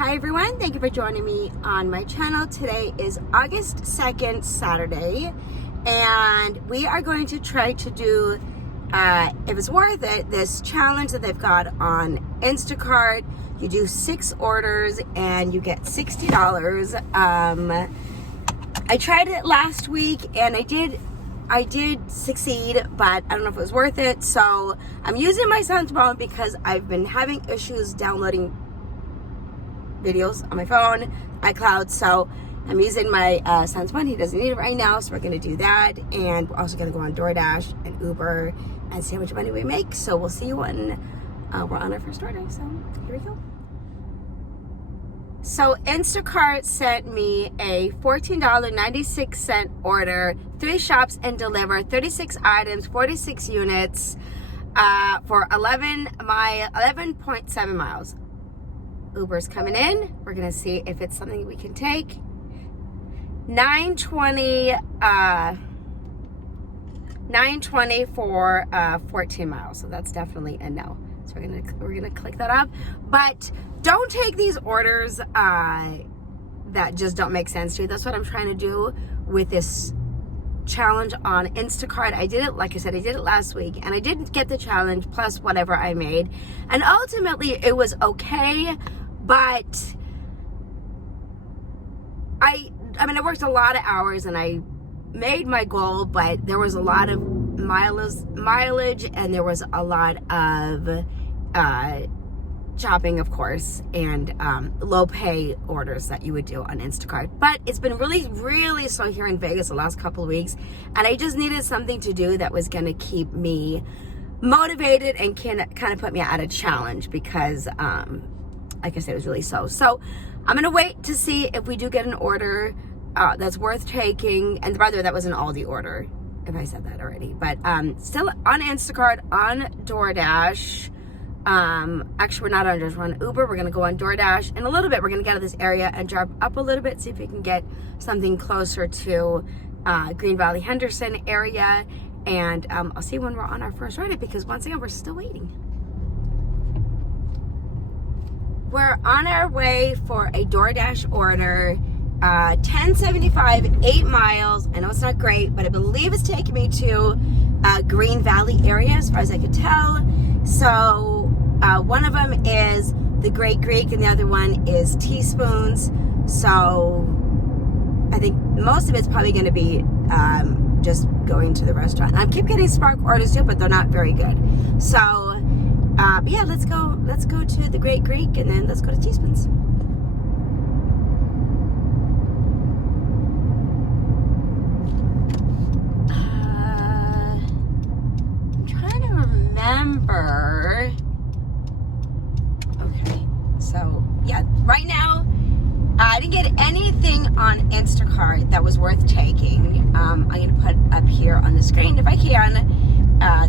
Hi everyone, thank you for joining me on my channel. Today is August 2nd, Saturday, and we are going to try to do, if it's worth it, this challenge that they've got on Instacart. You do 6 orders and you get $60. I tried it last week and I did succeed, but I don't know if it was worth it. So I'm using my son's phone because I've been having issues downloading videos on my phone, iCloud. So I'm using my son's phone. He doesn't need it right now, so we're gonna do that. And we're also gonna go on DoorDash and Uber and see how much money we make. So we'll see when we're on our first order. So here we go. So Instacart sent me a $14.96 order, 3 shops and deliver, 36 items, 46 units, for 11.7 miles. Uber's coming in. We're gonna see if it's something we can take. 920 for 14 miles. So that's definitely a no. So we're gonna click that up. But don't take these orders that just don't make sense to you. That's what I'm trying to do with this challenge on Instacart. I did it, like I said, I did it last week, and I didn't get the challenge plus whatever I made. And ultimately, it was okay, but I mean, I worked a lot of hours and I made my goal, but there was a lot of mileage and there was a lot of shopping, of course, and low pay orders that you would do on Instacart. But it's been really, really slow here in Vegas the last couple of weeks, and I just needed something to do that was going to keep me motivated and can kind of put me at a challenge because, like I said, it was really slow. So I'm going to wait to see if we do get an order that's worth taking. And by the way, that was an Aldi order, if I said that already. But still on Instacart, on DoorDash. Actually, we're not on DoorDash, we're on Uber. We're gonna go on DoorDash in a little bit. We're gonna get out of this area and drive up a little bit, see if we can get something closer to Green Valley Henderson area. And I'll see when we're on our first order, because once again, we're still waiting. We're on our way for a DoorDash order. 1075, 8 miles. I know it's not great, but I believe it's taking me to Green Valley area as far as I could tell. So one of them is the Great Greek and the other one is Teaspoons. So I think most of it's probably going to be just going to the restaurant. I keep getting Spark orders too, but they're not very good. So but yeah, let's go to the Great Greek and then let's go to Teaspoons. I'm trying to remember. Okay, so yeah, right now I didn't get anything on Instacart that was worth taking. I'm gonna put up here on the screen, if I can,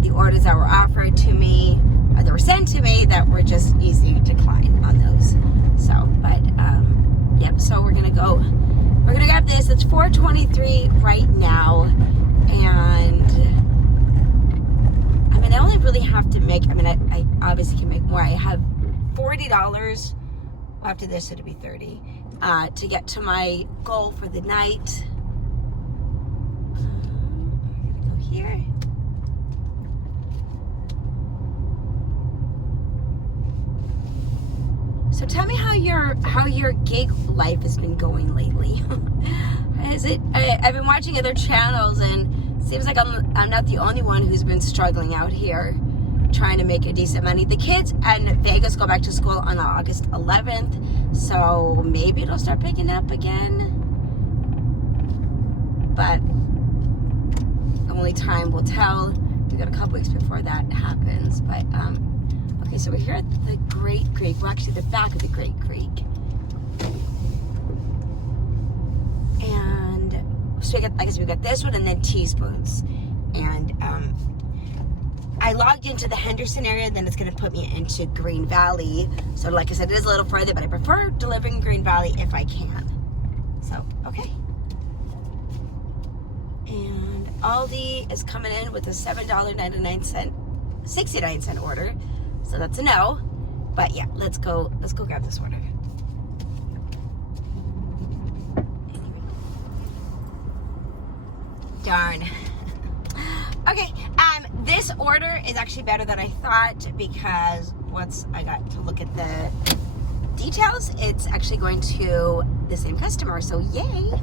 the orders that were offered to me, that were sent to me, that were just easy to decline on those. So, but yep. So we're gonna grab this. It's 4:23 right now, and I mean, I only really have to make. I mean, I obviously can make more. I have $40 after this. It'll be 30 to get to my goal for the night. I'm gonna go here. So tell me how your gig life has been going lately. I've been watching other channels, and it seems like I'm not the only one who's been struggling out here trying to make a decent money. The kids in Vegas go back to school on August 11th, so maybe it'll start picking up again. But only time will tell. We got a couple weeks before that happens, but okay, so we're here at the Great Greek. We're actually the back of the Great Greek. And so we got this one and then Teaspoons. And I logged into the Henderson area, and then it's gonna put me into Green Valley. So like I said, it is a little further, but I prefer delivering Green Valley if I can. So, okay. And Aldi is coming in with a $7.99, 69-cent order. So that's a no. But yeah, let's go grab this order. darn. Okay, this order is actually better than I thought because once I got to look at the details, it's actually going to the same customer, so yay.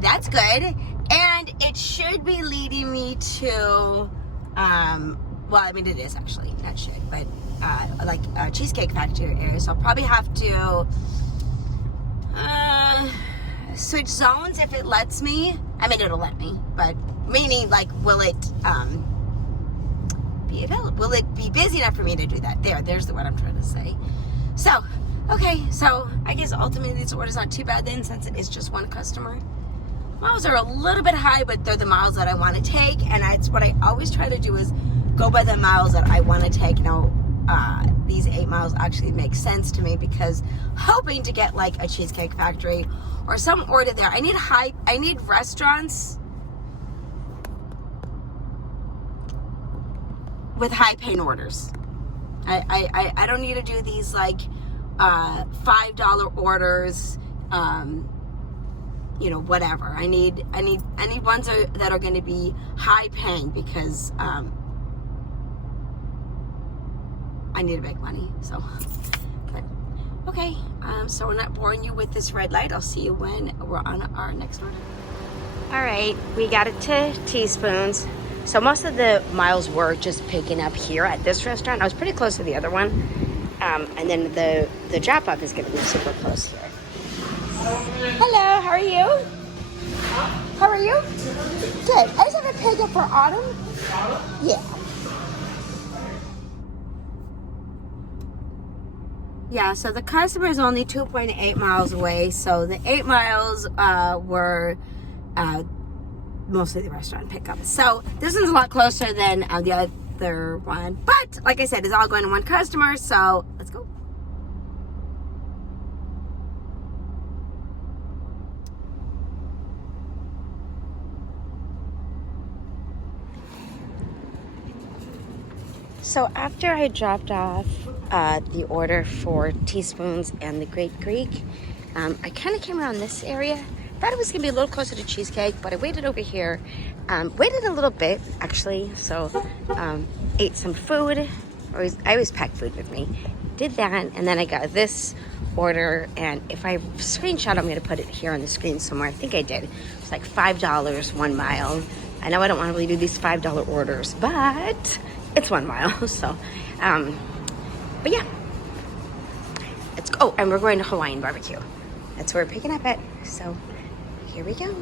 That's good. And it should be leading me to, well, I mean, it is actually, not should, but like a Cheesecake Factory area. So I'll probably have to switch zones if it lets me. I mean, it'll let me, but meaning like, will it be available? Will it be busy enough for me to do that? There's the word I'm trying to say. So, okay, so I guess ultimately this order's not too bad then, since it is just one customer. Miles are a little bit high, but they're the miles that I want to take, and that's what I always try to do, is go by the miles that I want to take. Now, these 8 miles actually make sense to me because hoping to get like a Cheesecake Factory or some order there. I need restaurants with high paying orders. I don't need to do these like $5 orders, you know, whatever. I need ones that are going to be high paying because I need to make money. So, but okay. So we're not boring you with this red light. I'll see you when we're on our next order. All right, we got it to Teaspoons. So most of the miles were just picking up here at this restaurant. I was pretty close to the other one. And then the drop-off is going to be super close here. Hello, how are you? How are you? Good. I just have a pickup for Autumn. Yeah. Yeah, so the customer is only 2.8 miles away. So the 8 miles were mostly the restaurant pickup. So this one's a lot closer than the other one. But like I said, it's all going to one customer. So let's go. So after I dropped off the order for Teaspoons and the Great Greek, I kind of came around this area. Thought it was going to be a little closer to Cheesecake, but I waited over here. Waited a little bit, actually. So ate some food. I always pack food with me. Did that, and then I got this order. And if I screenshot, I'm going to put it here on the screen somewhere. I think I did. It's like $5, 1 mile. I know I don't want to really do these $5 orders, but it's 1 mile. So, but yeah. Let's go. Oh, and we're going to Hawaiian barbecue. That's where we're picking up at. So here we go.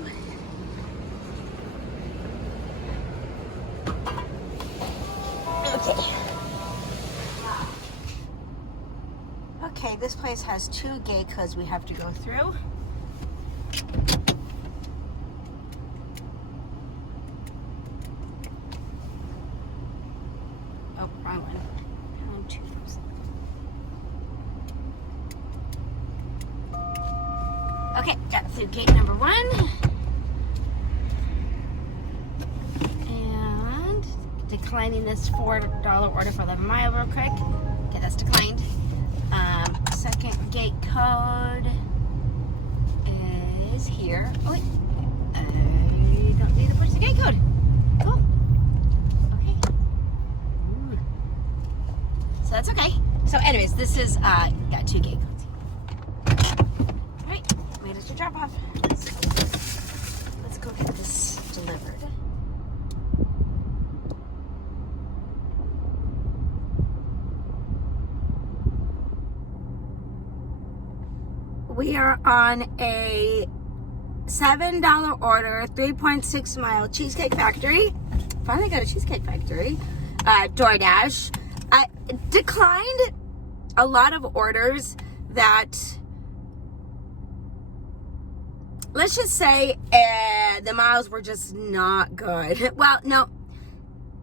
Okay. Okay, this place has 2 gate codes we have to go through. Oh, wrong one. Pound 2,000. Okay, got through gate number 1. And declining this $4 order for 11 mile real quick. Okay, that's declined. Second gate code is here. Oh, wait. I don't need to push the gate code. Cool. Okay. Ooh. So that's okay. So anyways, this is, got 2 gate codes. All right, made us to drop off. Let's go get this delivered. We are on a $7 order, 3.6 mile Cheesecake Factory. Finally got a Cheesecake Factory. DoorDash. I declined a lot of orders that, let's just say, the miles were just not good. Well, no,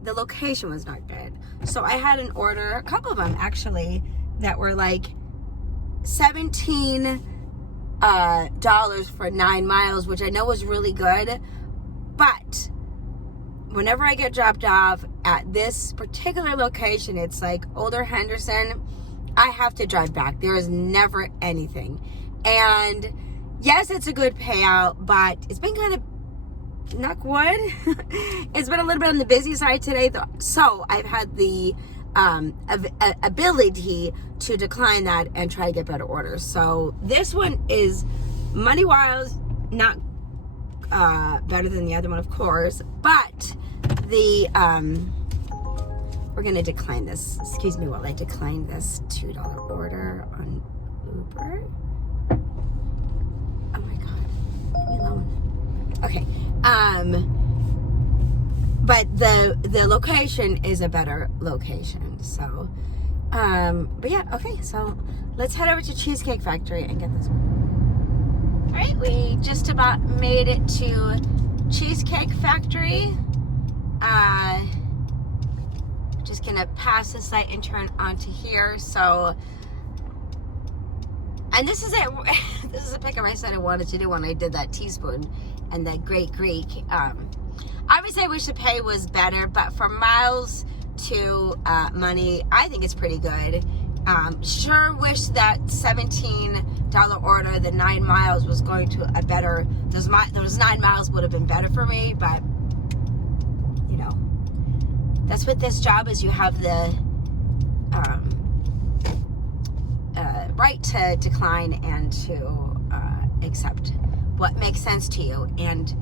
the location was not good. So I had an order, a couple of them actually, that were like $17 for 9 miles, which I know was really good. But whenever I get dropped off at this particular location, it's like Older Henderson, I have to drive back. There is never anything. And yes, it's a good payout, but it's been kind of knock wood, it's been a little bit on the busy side today, so I've had the ability to decline that and try to get better orders. So this one is money-wise not better than the other one, of course, but the we're gonna decline this. Excuse me while I decline this $2 order on Uber. Oh my god, leave me alone. Okay, but the location is a better location. So, but yeah, okay. So let's head over to Cheesecake Factory and get this one. All right, we just about made it to Cheesecake Factory. Just gonna pass this light and turn onto here. So, and this is it. This is a pickup I said I wanted to do when I did that teaspoon and the Great Greek. Obviously, I wish the pay was better, but for miles to money, I think it's pretty good. Sure wish that $17 order, the 9 miles, was going to a better, those 9 miles would have been better for me, but you know, that's what this job is. You have the right to decline and to accept what makes sense to you. And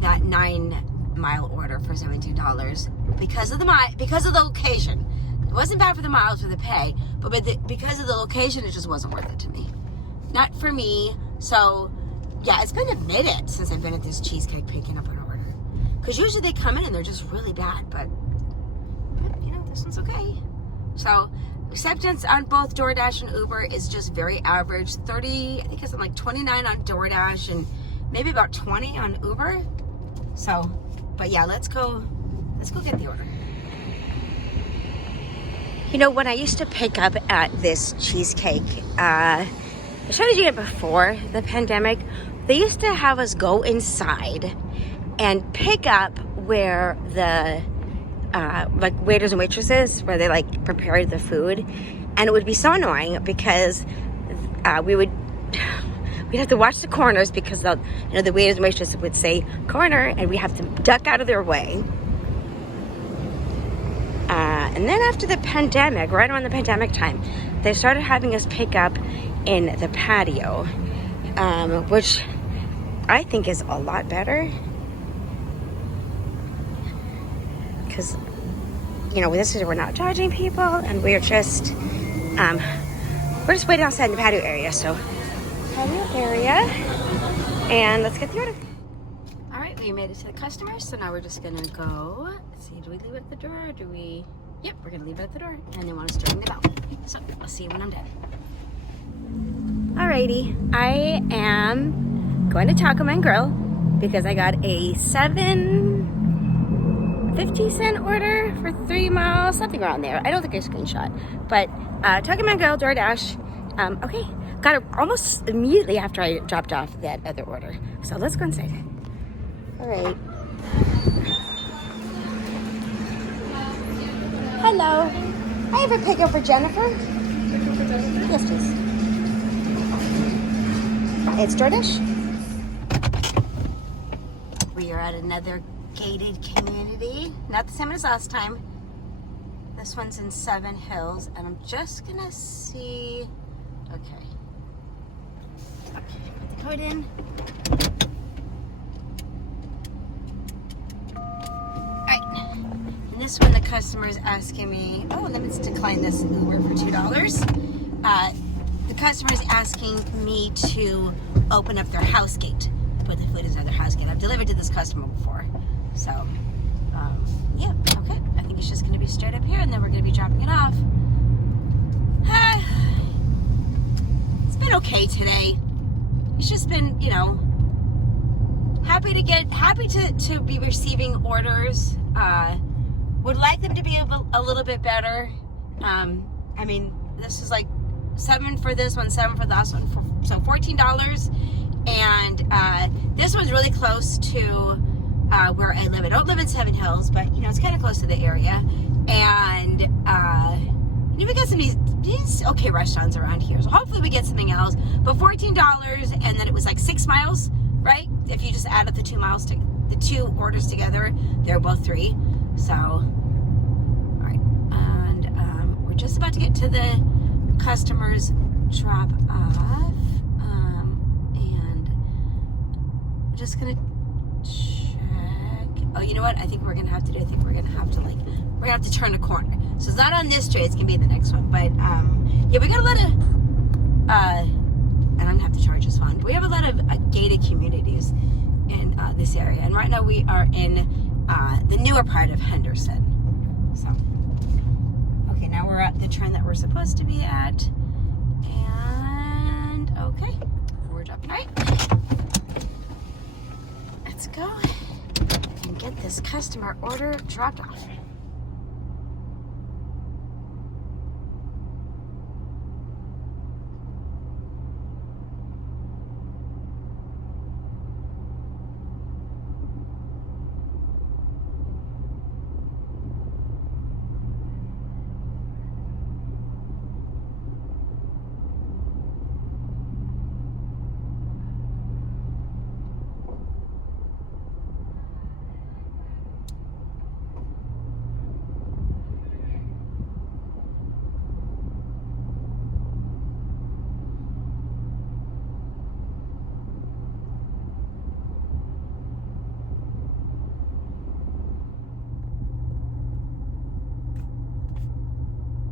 that 9-mile order for $17 because of the location. It wasn't bad for the miles or the pay, but because of the location, it just wasn't worth it to me. Not for me. So yeah, it's been a minute since I've been at this cheesecake picking up an order. Because usually they come in and they're just really bad, but you know, this one's okay. So acceptance on both DoorDash and Uber is just very average. 30, I think it's like 29 on DoorDash and maybe about 20 on Uber. So, but yeah, let's go get the order. You know, when I used to pick up at this cheesecake, I started doing it before the pandemic. They used to have us go inside and pick up where the like waiters and waitresses, where they like prepared the food, and it would be so annoying because we'd have to watch the corners because the waiters and waitresses would say corner, and we have to duck out of their way. And then after the pandemic, right around the pandemic time, they started having us pick up in the patio, which I think is a lot better. Because, you know, we're not charging people, and we're just waiting outside in the patio area. So, patio area, and let's get the order. All right, we made it to the customer, so now we're just gonna go. Let's see, do we leave it at the door, or do we? Yep, we're gonna leave it at the door, and they want us to ring the bell. So, I'll see you when I'm done. Alrighty, I am going to Taco Man Grill because I got a 7.50 order for 3 miles, something around there. I don't think I screenshot, but Taco Man Grill, DoorDash. Okay, got it almost immediately after I dropped off that other order. So let's go inside. All right. Hello. I have a pickup for Jennifer. Yes, please. It's DoorDash. We are at another gated community. Not the same as last time. This one's in Seven Hills, and I'm just gonna see. Okay. Put the code in. Alright. And this one, the customer is asking me, let me decline this Uber for $2. The customer is asking me to open up their house gate. Put the food inside their house gate. I've delivered to this customer before. So, yeah, okay. I think it's just going to be straight up here, and then we're going to be dropping it off. It's been okay today. It's just been, you know, happy to be receiving orders. Would like them to be a little bit better. I mean, this is like 7 for this one, 7 for the last one, so $14. And this one's really close to where I live. I don't live in Seven Hills, but you know, it's kind of close to the area. And we got some these okay restaurants around here, so hopefully we get something else. But $14, and then it was like 6 miles, right? If you just add up the 2 miles the two orders together, they're both $3. So, all right, and we're just about to get to the customer's drop off, and I'm just gonna check. Oh, you know what? I think we're gonna have to turn the corner. So it's not on this street. It's gonna be the next one. But yeah, we got a lot of and I don't have to charge this phone. We have a lot of gated communities in this area, and right now we are in the newer part of Henderson. So, okay, now we're at the turn that we're supposed to be at, and okay, we're dropping right. Let's go and get this customer order dropped off.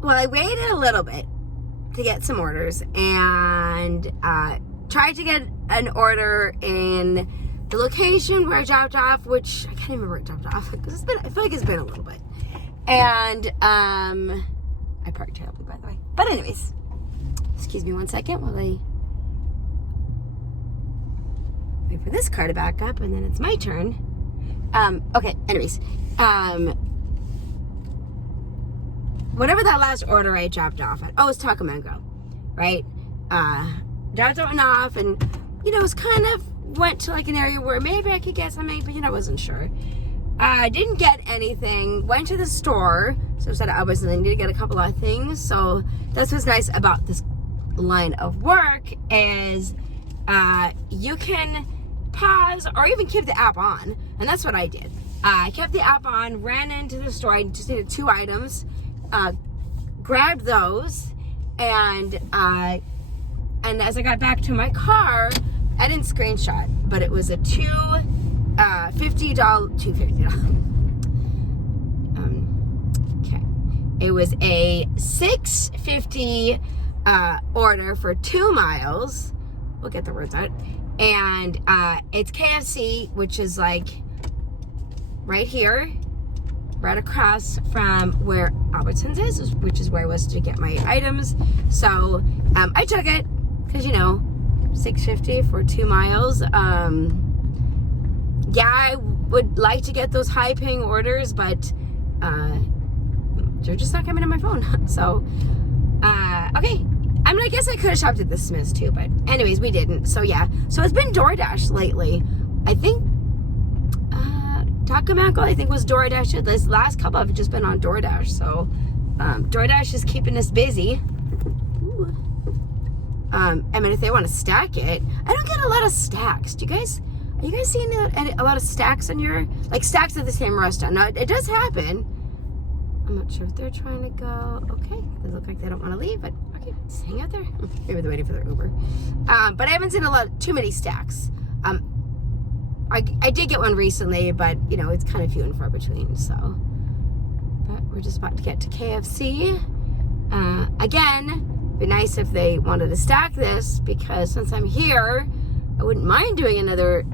Well, I waited a little bit to get some orders and tried to get an order in the location where I dropped off, which I can't even remember where it dropped off because I feel like it's been a little bit. And I parked terribly, by the way. But anyways, excuse me 1 second while I wait for this car to back up, and then it's my turn. Okay, anyways, whatever that last order I dropped off at, it's Taco Mango, right? Dropped it off, and it was kind of went to like an area where maybe I could get something, but I wasn't sure. I didn't get anything. Went to the store, so I said I was needing to get a couple of things. So that's what's nice about this line of work is you can pause or even keep the app on, and that's what I did. I kept the app on, ran into the store. I just needed 2 items. Grabbed those, and as I got back to my car, I didn't screenshot, but it was a $250. Okay, it was a $650 order for 2 miles. We'll get the words out, and it's KFC, which is like right here. Right across from where Albertsons is, which is where I was to get my items. So I took it because $650 for 2 miles. Yeah, I would like to get those high-paying orders, but they're just not coming to my phone. So okay, I guess I could have shopped at the Smiths too, but anyways, we didn't. So yeah, so it's been DoorDash lately. I think Taco Mango, I think, was DoorDash. This last couple have just been on DoorDash. So DoorDash is keeping us busy. Ooh. If they want to stack it, I don't get a lot of stacks. Are you guys seeing a lot of stacks on your, like stacks at the same restaurant? Now, it does happen. I'm not sure if they're trying to go. Okay, they look like they don't want to leave, but okay, just hang out there. Maybe they're waiting for their Uber. But I haven't seen too many stacks. I did get one recently, but it's kind of few and far between. So, but we're just about to get to KFC. Again, it'd be nice if they wanted to stack this, because since I'm here, I wouldn't mind doing another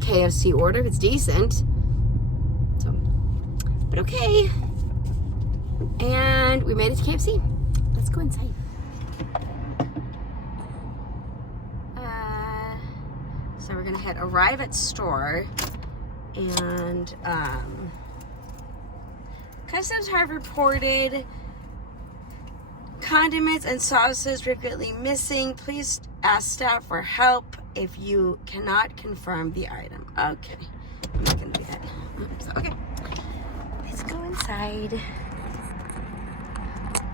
KFC order if it's decent. So, but okay. And we made it to KFC. Let's go inside. So we're gonna arrive at store, and customs have reported condiments and sauces frequently missing. Please ask staff for help if you cannot confirm the item. Okay, I'm not gonna do that. Oops. Okay, let's go inside.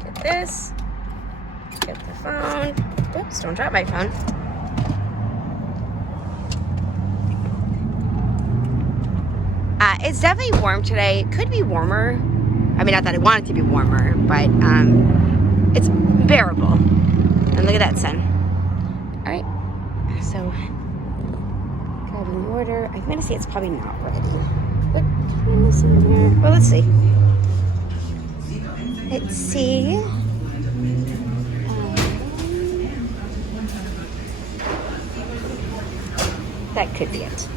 Get this. Get the phone. Oops, don't drop my phone. it's definitely warm today. It could be warmer. I mean, not that I want it to be warmer, but it's bearable. And look at that sun. All right, so grabbing the order. I'm gonna say it's probably not ready. What time is it here? Well, let's see. Let's see. That could be it.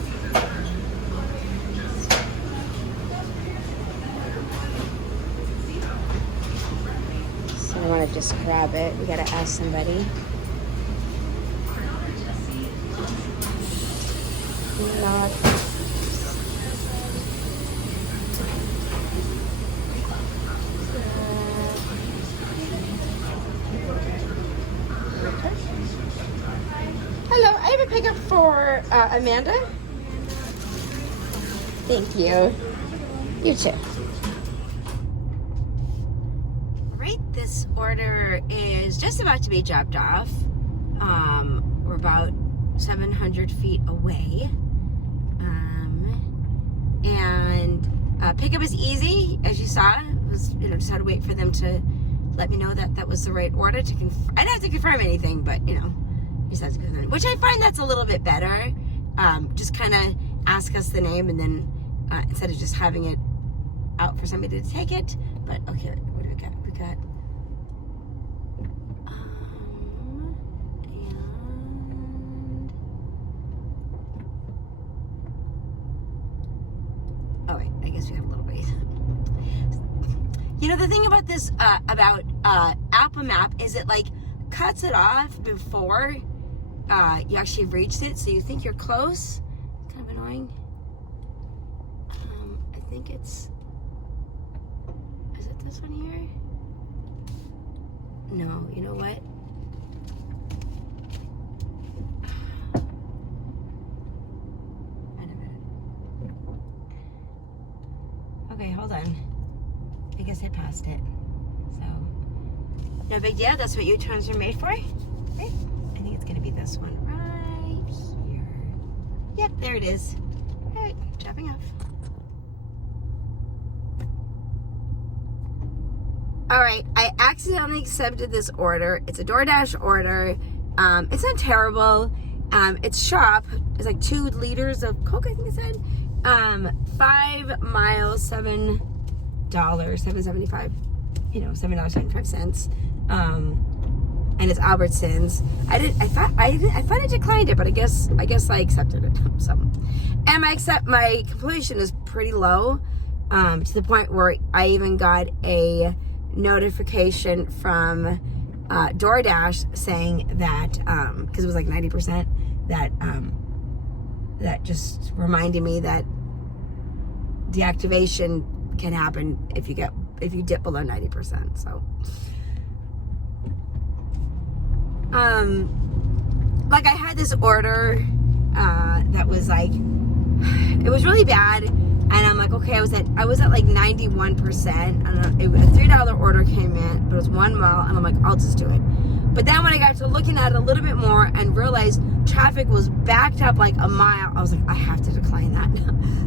So I want to just grab it. We gotta ask somebody. Not. Hello, I have a pickup for Amanda. Thank you. You too. Right, this order is just about to be dropped off. We're about 700 feet away. And pickup is easy, as you saw. It was, just had to wait for them to let me know that that was the right order. I didn't have to confirm anything, but just have to confirm, which I find that's a little bit better. Just kind of ask us the name, and then instead of just having it out for somebody to take it. But okay, what do we got? We got oh wait, I guess we have a little ways. The thing about this about Apple Map is it like cuts it off before you actually reached it, so you think you're close. It's kind of annoying. I think is it this one here? No, you know what? Wait a minute. Okay, hold on. I guess I passed it. So, no big deal. That's what U-turns are made for. Right? I think it's going to be this one right here. Yep, there it is. All right, dropping off. All right, I accidentally accepted this order. It's a DoorDash order. It's not terrible. It's shop. It's like 2 liters of Coke, I think it said. 5 miles, $7.75. $7.75. And it's Albertsons. I thought I declined it, but I guess I accepted it. So, and my completion is pretty low, to the point where I even got a notification from DoorDash saying that because it was like 90%, that just reminded me that deactivation can happen if you dip below 90%. So like I had this order that was like, it was really bad, and I'm like, okay, I was at like 91%. I don't know, a $3 order came in, but it was 1 mile, and I'm like, I'll just do it. But then when I got to looking at it a little bit more and realized traffic was backed up like a mile, I was like, I have to decline that.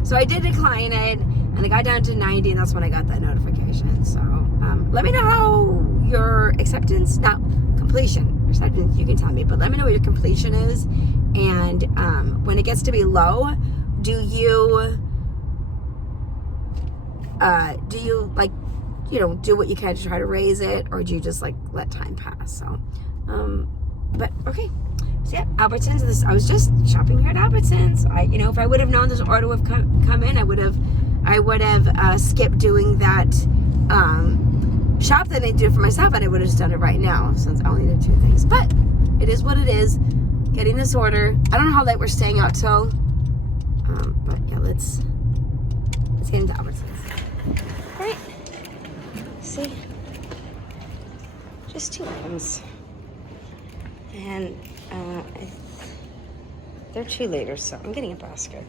So I did decline it, and I got down to 90, and that's when I got that notification. So let me know how your completion, you can tell me, but let me know what your completion is. And when it gets to be low, do you like, do what you can to try to raise it, or do you just like let time pass? So, but okay. So yeah, Albertsons. I was just shopping here at Albertsons. If I would have known this order would come in, I would have skipped doing that shop that I did for myself, and I would have just done it right now, since I only did 2 things. But it is what it is. Getting this order. I don't know how late we're staying out till. But yeah, let's get into Albertsons. All right. See, just 2 items, and they're 2 liters, so I'm getting a basket.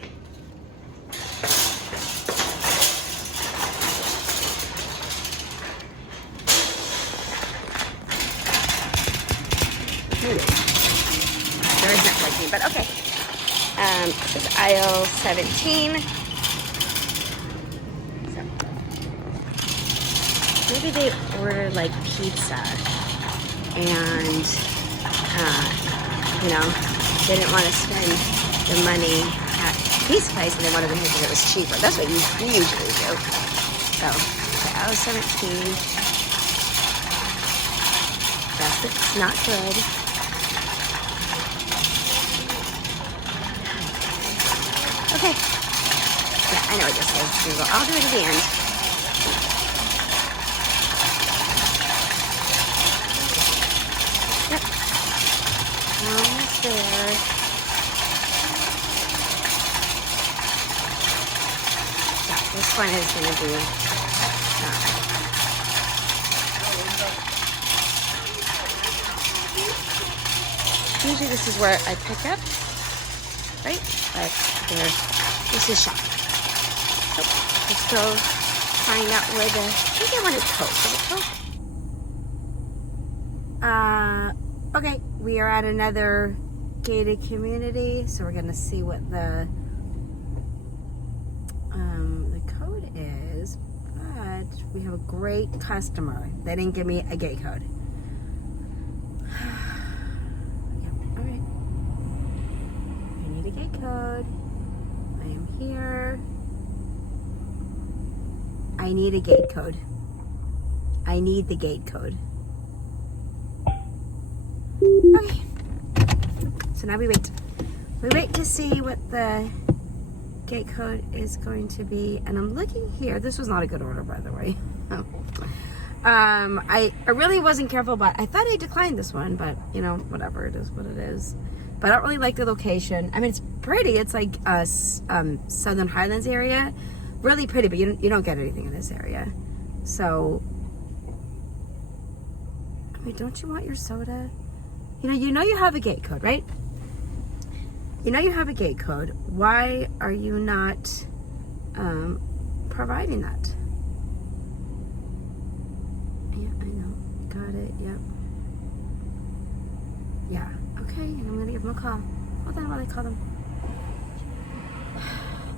There's not working, but okay. This is aisle 17. maybe they ordered like pizza and, you know, they didn't want to spend the money at pizza place and they wanted to make it was cheaper. That's what we usually do. So, the 17. It's not good. Okay. Yeah, I know what this is. I'll do it at the end. Yep. Almost there. Yeah, this one is going to be... usually this is where I pick up, right? But this is shop. So let's go find out where I think I wanted Coke. Is it Coke? Okay, we are at another gated community, so we're gonna see what the code is. But we have a great customer. They didn't give me a gate code. Gate code. I am here. I need a gate code. I need the gate code. Okay. So now we wait. We wait to see what the gate code is going to be. And I'm looking here. This was not a good order, by the way. I really wasn't careful, but I thought I declined this one, but you know, whatever, it is what it is. But I don't really like the location. I mean, it's pretty. It's like Southern Highlands area. Really pretty, but you don't get anything in this area. So, I mean, don't you want your soda? You know you have a gate code, right? You know you have a gate code. Why are you not providing that? Yeah, I know. Got it, yep. Yeah. Okay, and I'm gonna give them a call. Hold on while I call them.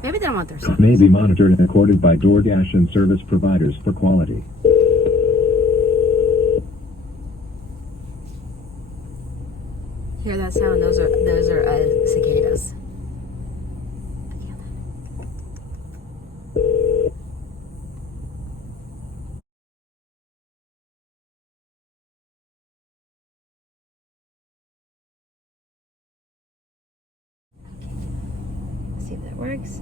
Maybe they don't want their service. May be monitored and recorded by DoorDash and service providers for quality. Hear that sound? Those are cicadas. See if that works.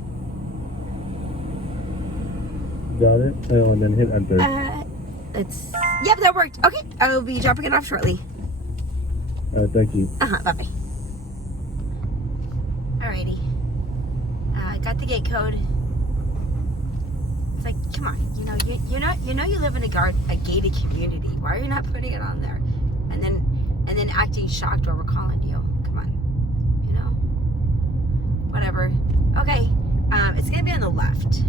Got it? Oh, and then hit enter. Yep, that worked. Okay, I will be dropping it off shortly. Thank you. Bye-bye. Alrighty. Got the gate code. It's like, come on, you know you live in a gated community. Why are you not putting it on there? And then acting shocked while we're calling you. Come on. You know? Whatever. Okay. It's gonna be on the left.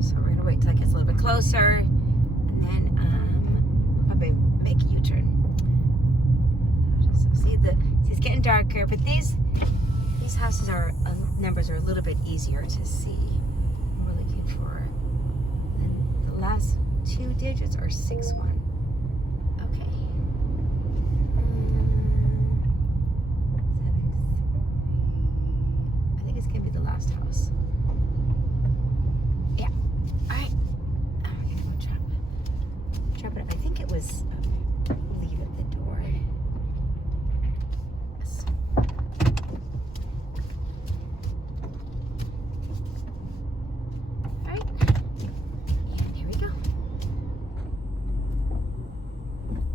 So we're gonna wait till it gets a little bit closer. And then probably make a U-turn. So see it's getting darker, but these houses numbers are a little bit easier to see. We're looking for, and the last two digits are 61. Okay. 7. I think it's gonna be the last house. Yeah. All right. I'm gonna go drop it. I think it was leave at the door. Yes. All right. And here we go.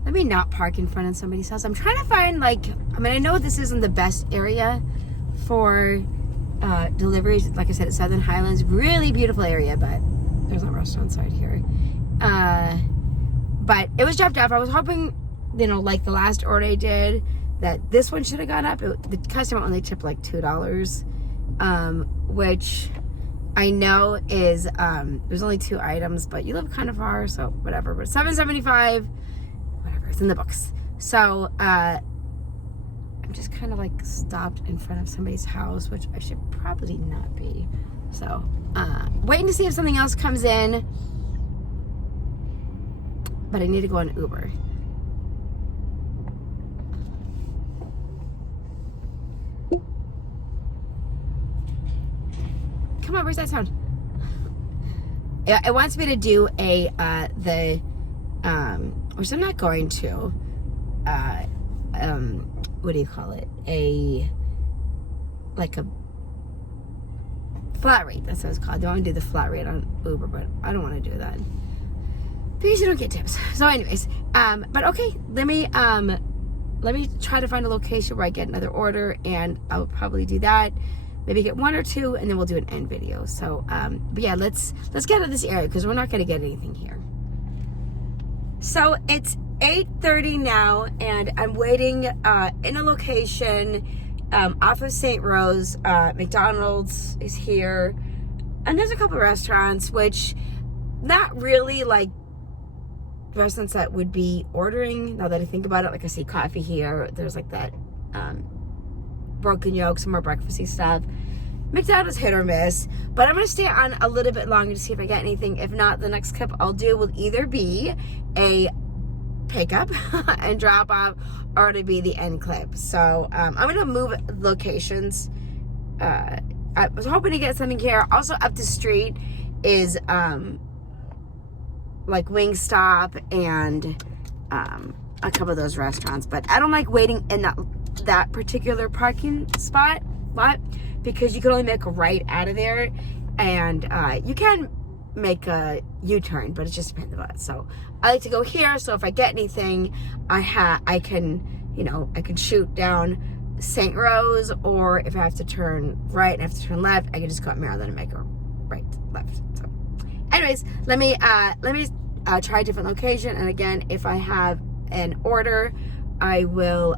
Let me not park in front of somebody's house. I'm trying to find I know this isn't the best area for deliveries. Like I said, it's Southern Highlands, really beautiful area, but there's no restaurant side here. But it was dropped off. I was hoping, like the last order I did, that this one should have gone up. The customer only tipped like $2, which I know is there's only 2 items, but you live kind of far, so whatever. But $7.75, whatever, it's in the books. So I'm just kind of stopped in front of somebody's house, which I should probably not be. So waiting to see if something else comes in. but I need to go on Uber. Come on, where's that sound? It wants me to do which I'm not going to, what do you call it? Like a flat rate, that's what it's called. They want to do the flat rate on Uber, but I don't want to do that because you don't get tips. So anyways, but okay, let me try to find a location where I get another order, and I'll probably do that. Maybe get one or two, and then we'll do an end video. So, but yeah, let's get out of this area because we're not going to get anything here. So it's 8:30 now, and I'm waiting in a location off of St. Rose. McDonald's is here, and there's a couple of restaurants, which not really like restaurants that would be ordering. Now that I think about it, like I see coffee here. There's like that broken yolk, some more breakfasty stuff. McDonald's hit or miss, but I'm gonna stay on a little bit longer to see if I get anything. If not, the next clip I'll do will either be a pickup and drop off, or it'll be the end clip. So I'm gonna move locations. I was hoping to get something here. Also up the street is like Wingstop and a couple of those restaurants, but I don't like waiting in that particular parking spot because you can only make a right out of there, and you can make a U-turn, but it just depends on it. So I like to go here, so if I get anything, I can shoot down St. Rose, or if I have to turn right and I have to turn left, I can just go up Maryland and make a right left. So anyways, let me try a different location, and again, if I have an order, I will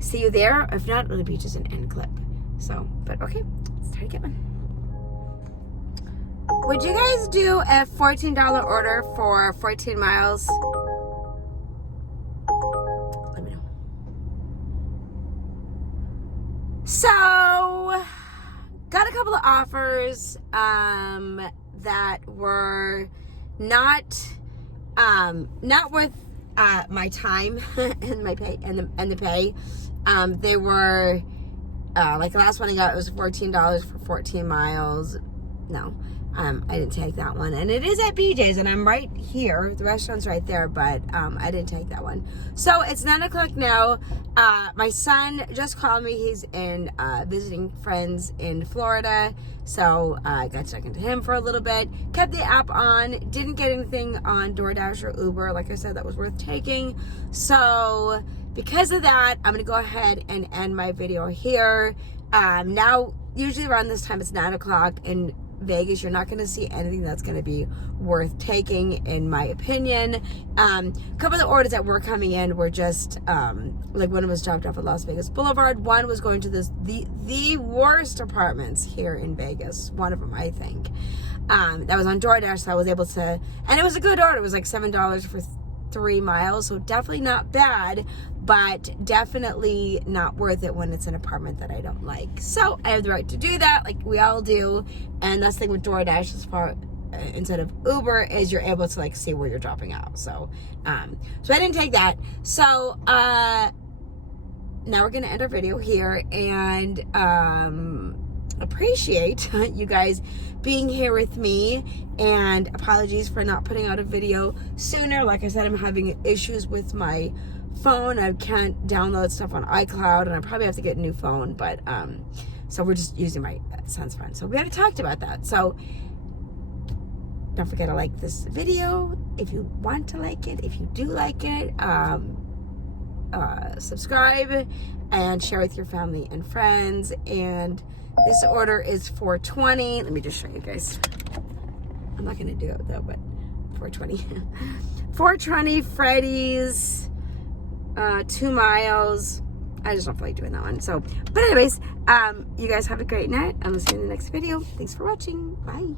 see you there. If not, it'll be just an end clip. So, but okay, let's try to get one. Would you guys do a $14 order for 14 miles? Let me know. So, got a couple of offers that were not worth my time and my pay and the pay. They were like the last one I got, it was $14 for 14 miles. No, I didn't take that one, and it is at BJ's, and I'm right here. The restaurant's right there, but I didn't take that one. So it's 9 o'clock now. My son just called me. He's in visiting friends in Florida, so I got talking to him for a little bit. Kept the app on. Didn't get anything on DoorDash or Uber. Like I said, that was worth taking. So because of that, I'm gonna go ahead and end my video here. Now, usually around this time, it's 9 o'clock in Vegas. You're not going to see anything that's going to be worth taking, in my opinion. A couple of the orders that were coming in were just like one was dropped off at Las Vegas Boulevard. One was going to the worst apartments here in Vegas. One of them, I think. That was on DoorDash, so I was able to, and it was a good order. It was like $7 for 3 miles, so definitely not bad, but definitely not worth it when it's an apartment that I don't like. So I have the right to do that, like we all do. And that's the thing with DoorDash, as far instead of Uber, is you're able to like see where you're dropping out. So so I didn't take that. So now we're gonna end our video here, and appreciate you guys being here with me, and apologies for not putting out a video sooner. Like I said, I'm having issues with my phone. I can't download stuff on iCloud, and I probably have to get a new phone, but so we're just using my son's phone. So we already talked about that. So don't forget to like this video if you want to like it. If you do like it, subscribe and share with your family and friends. And this order is $4.20. Let me just show you guys. I'm not gonna do it though, but $4.20. $4.20 Freddy's, 2 miles. I just don't feel like doing that one. So, but anyways, you guys have a great night. I'm gonna see you in the next video. Thanks for watching. Bye.